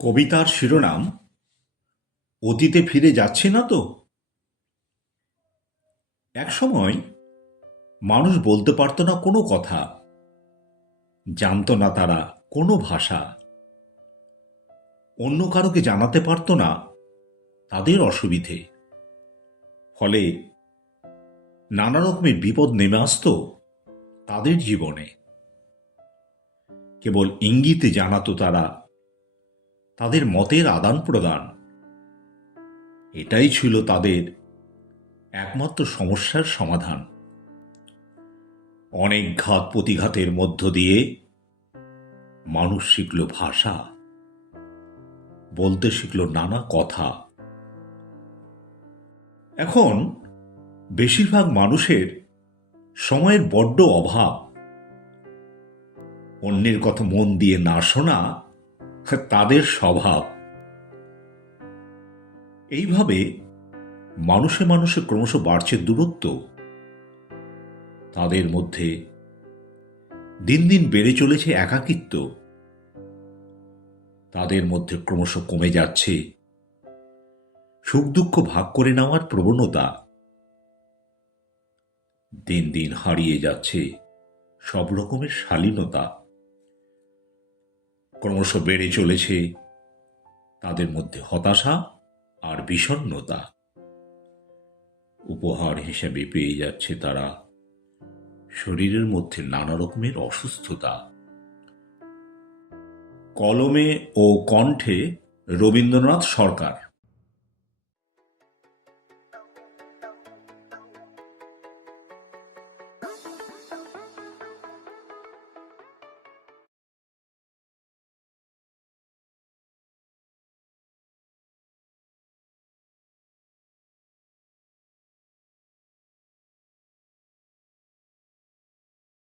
কবিতার শিরোনাম অতীতে ফিরে যাচ্ছি না তো। একসময় মানুষ বলতে পারত না কোনো কথা, জানতো না তারা কোনো ভাষা, অন্য কারোকে জানাতে পারত না তাদের অসুবিধে। ফলে নানা রকমের বিপদ নেমে আসতো তাদের জীবনে। কেবল ইঙ্গিতে জানাতো তারা তাদের মতের আদান প্রদান। এটাই ছিল তাদের একমাত্র সমস্যার সমাধান। অনেক ঘাত প্রতিঘাতের মধ্য দিয়ে মানুষ শিখল ভাষা, বলতে শিখল নানা কথা। এখন বেশিরভাগ মানুষের সময়ের বড্ড অভাব। অন্যের কথা মন দিয়ে না শোনা তাদের স্বভাব। এইভাবে মানুষে মানুষে ক্রমশ বাড়ছে দূরত্ব। তাদের মধ্যে দিন দিন বেড়ে চলেছে একাকিত্ব। তাদের মধ্যে ক্রমশ কমে যাচ্ছে সুখ দুঃখ ভাগ করে নেওয়ার প্রবণতা। দিন দিন হারিয়ে যাচ্ছে সব রকমের শালীনতা। ক্রমশ বেড়ে চলেছে তাদের মধ্যে হতাশা আর বিষণ্ণতা। উপহার হিসেবে পেয়ে যাচ্ছে তারা শরীরের মধ্যে নানা রকমের অসুস্থতা। কলমে ও কণ্ঠে রবীন্দ্রনাথ সরকার।